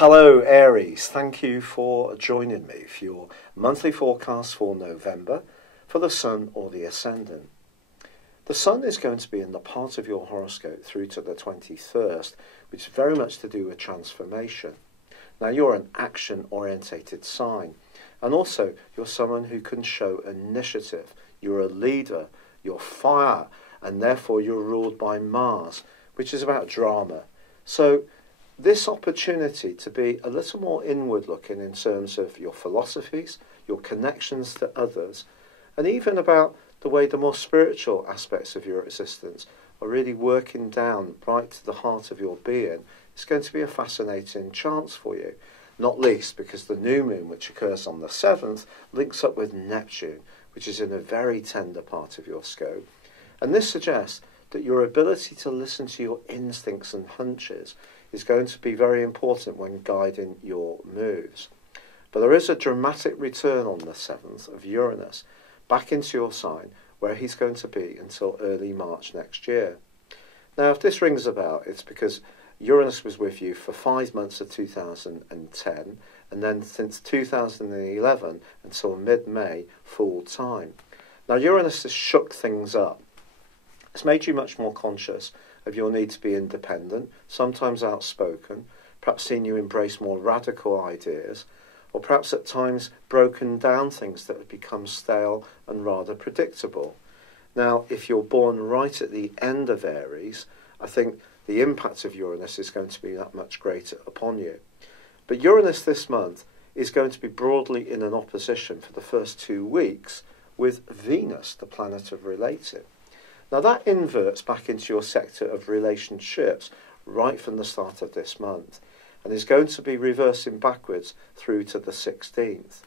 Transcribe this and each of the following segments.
Hello Aries, thank you for joining me for your monthly forecast for November for the Sun or the Ascendant. The Sun is going to be in the part of your horoscope through to the 21st, which is very much to do with transformation. Now you're an action-orientated sign, and also you're someone who can show initiative. You're a leader, you're fire, and therefore you're ruled by Mars, which is about drama. So this opportunity to be a little more inward looking in terms of your philosophies, your connections to others, and even about the way the more spiritual aspects of your existence are really working down right to the heart of your being, is going to be a fascinating chance for you. Not least because the new moon, which occurs on the 7th, links up with Neptune, which is in a very tender part of your scope. And this suggests that your ability to listen to your instincts and hunches is going to be very important when guiding your moves. But there is a dramatic return on the 7th of Uranus back into your sign, where he's going to be until early March next year. Now, if this rings a bell, it's because Uranus was with you for 5 months of 2010, and then since 2011 until mid-May, full time. Now, Uranus has shook things up. It's made you much more conscious of your need to be independent, sometimes outspoken, perhaps seen you embrace more radical ideas, or perhaps at times broken down things that have become stale and rather predictable. Now, if you're born right at the end of Aries, I think the impact of Uranus is going to be that much greater upon you. But Uranus this month is going to be broadly in an opposition for the first 2 weeks with Venus, the planet of relating. Now that inverts back into your sector of relationships right from the start of this month, and is going to be reversing backwards through to the 16th.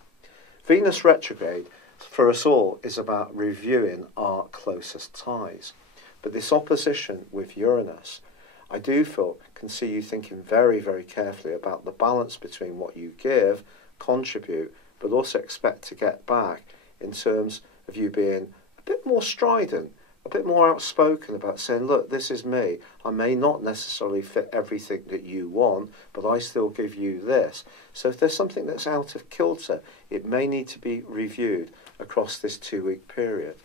Venus retrograde for us all is about reviewing our closest ties. But this opposition with Uranus, I do feel, can see you thinking very, very carefully about the balance between what you give, contribute, but also expect to get back in terms of you being a bit more strident, a bit more outspoken about saying, look, this is me. I may not necessarily fit everything that you want, but I still give you this. So if there's something that's out of kilter, it may need to be reviewed across this 2-week period.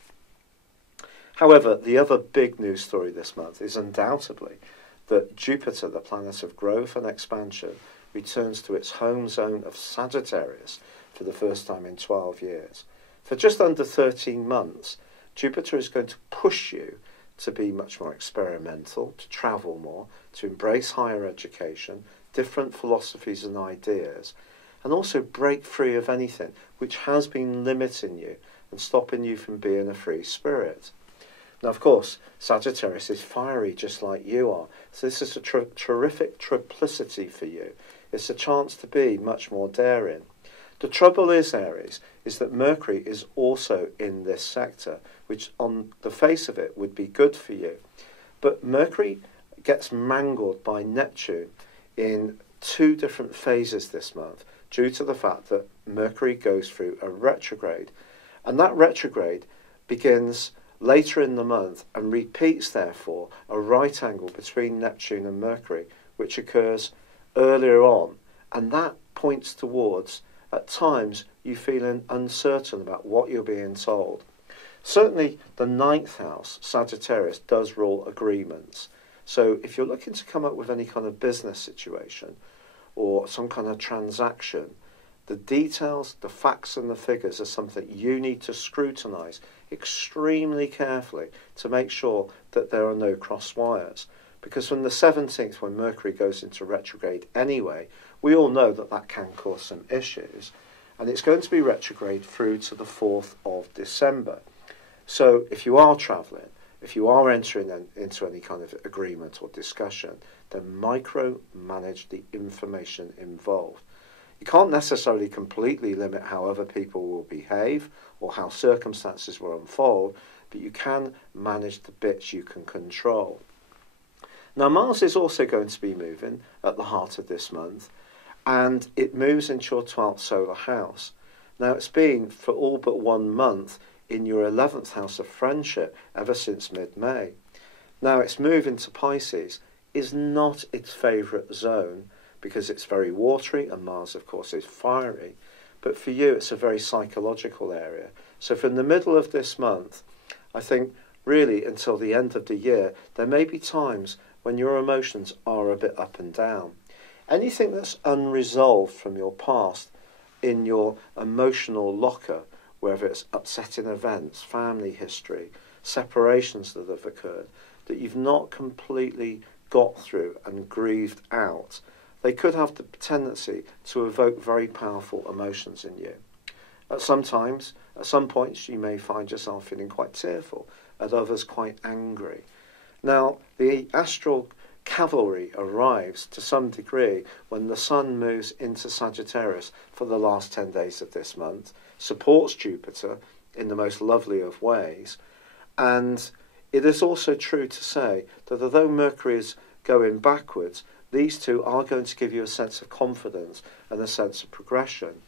However, the other big news story this month is undoubtedly that Jupiter, the planet of growth and expansion, returns to its home zone of Sagittarius for the first time in 12 years. For just under 13 months, Jupiter is going to push you to be much more experimental, to travel more, to embrace higher education, different philosophies and ideas, and also break free of anything which has been limiting you and stopping you from being a free spirit. Now, of course, Sagittarius is fiery just like you are, so this is a terrific triplicity for you. It's a chance to be much more daring. The trouble is, Aries, is that Mercury is also in this sector, which on the face of it would be good for you. But Mercury gets mangled by Neptune in 2 different phases this month, due to the fact that Mercury goes through a retrograde. And that retrograde begins later in the month and repeats, therefore, a right angle between Neptune and Mercury, which occurs earlier on. And that points towards, at times, you feeling uncertain about what you're being told. Certainly, the 9th house, Sagittarius, does rule agreements. So if you're looking to come up with any kind of business situation or some kind of transaction, the details, the facts and the figures are something you need to scrutinise extremely carefully to make sure that there are no cross wires. Because from the 17th, when Mercury goes into retrograde anyway, we all know that that can cause some issues. And it's going to be retrograde through to the 4th of December. So if you are travelling, if you are entering into any kind of agreement or discussion, then micromanage the information involved. You can't necessarily completely limit how other people will behave or how circumstances will unfold, but you can manage the bits you can control. Now, Mars is also going to be moving at the heart of this month, and it moves into your 12th solar house. Now, it's been for all but 1 month in your 11th house of friendship ever since mid-May. Now, its move into Pisces is not its favourite zone because it's very watery, and Mars, of course, is fiery. But for you, it's a very psychological area. So from the middle of this month, I think really until the end of the year, there may be times when your emotions are a bit up and down. Anything that's unresolved from your past in your emotional locker, whether it's upsetting events, family history, separations that have occurred, that you've not completely got through and grieved out, they could have the tendency to evoke very powerful emotions in you. At some points, you may find yourself feeling quite tearful, at others quite angry. Now, the astral cavalry arrives to some degree when the Sun moves into Sagittarius for the last 10 days of this month, supports Jupiter in the most lovely of ways, and it is also true to say that although Mercury is going backwards, these two are going to give you a sense of confidence and a sense of progression.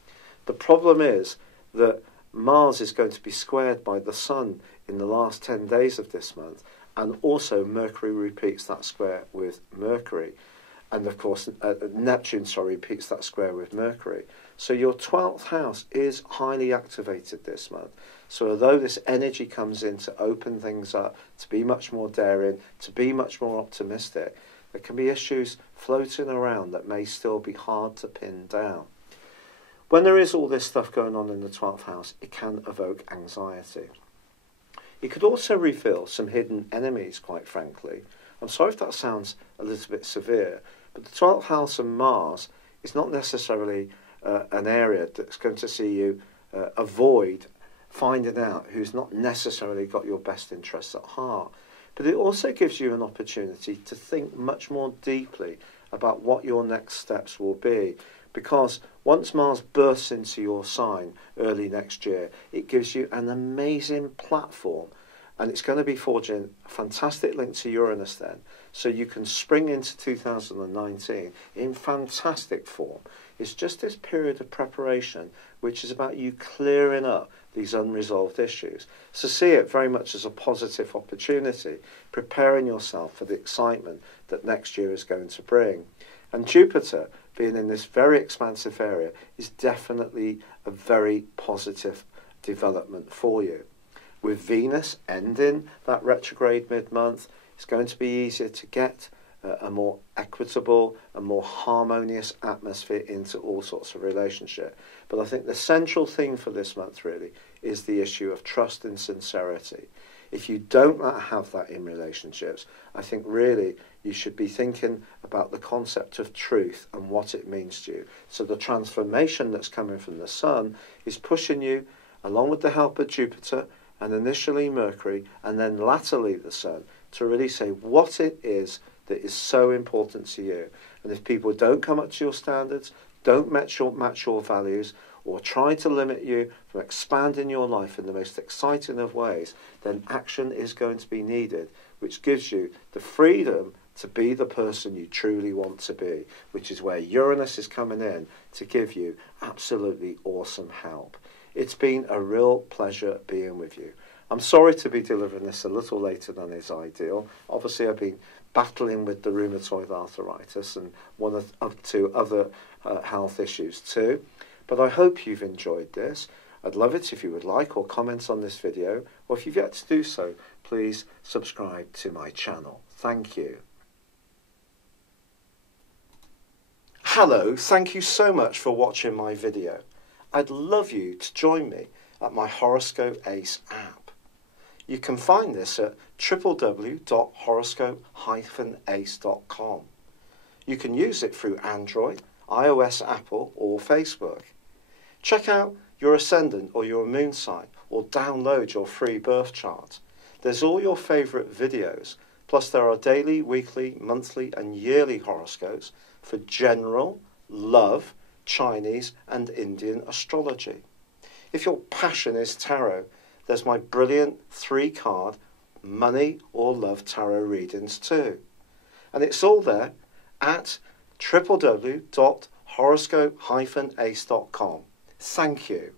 The problem is that Mars is going to be squared by the Sun in the last 10 days of this month, and also Mercury repeats that square with Mercury. And of course, Neptune, repeats that square with Mercury. So your 12th house is highly activated this month. So although this energy comes in to open things up, to be much more daring, to be much more optimistic, there can be issues floating around that may still be hard to pin down. When there is all this stuff going on in the 12th house, it can evoke anxiety. It could also reveal some hidden enemies, quite frankly. I'm sorry if that sounds a little bit severe, but the 12th house of Mars is not necessarily an area that's going to see you avoid finding out who's not necessarily got your best interests at heart. But it also gives you an opportunity to think much more deeply about what your next steps will be. Because once Mars bursts into your sign early next year, it gives you an amazing platform, and it's going to be forging a fantastic link to Uranus then, so you can spring into 2019 in fantastic form. It's just this period of preparation which is about you clearing up these unresolved issues. So see it very much as a positive opportunity, preparing yourself for the excitement that next year is going to bring. And Jupiter, being in this very expansive area, is definitely a very positive development for you. With Venus ending that retrograde mid-month, it's going to be easier to get a more equitable and more harmonious atmosphere into all sorts of relationship. But I think the central thing for this month really is the issue of trust and sincerity. If you don't have that in relationships, I think really you should be thinking about the concept of truth and what it means to you. So the transformation that's coming from the Sun is pushing you, along with the help of Jupiter and initially Mercury and then latterly the Sun, to really say what it is that is so important to you. And if people don't come up to your standards, don't match your values, or try to limit you from expanding your life in the most exciting of ways, then action is going to be needed, which gives you the freedom to be the person you truly want to be, which is where Uranus is coming in to give you absolutely awesome help. It's been a real pleasure being with you. I'm sorry to be delivering this a little later than is ideal. Obviously, I've been battling with the rheumatoid arthritis and one of up to other health issues too. But I hope you've enjoyed this. I'd love it if you would like or comment on this video, or if you've yet to do so, please subscribe to my channel. Thank you. Hello, thank you so much for watching my video. I'd love you to join me at my Horoscope Ace app. You can find this at www.horoscope-ace.com. You can use it through Android, iOS, Apple or Facebook. Check out your ascendant or your moon sign, or download your free birth chart. There's all your favourite videos, plus there are daily, weekly, monthly and yearly horoscopes for general, love, Chinese and Indian astrology. If your passion is tarot, there's my brilliant 3-card money or love tarot readings too. And it's all there at www.horoscope-ace.com. Thank you.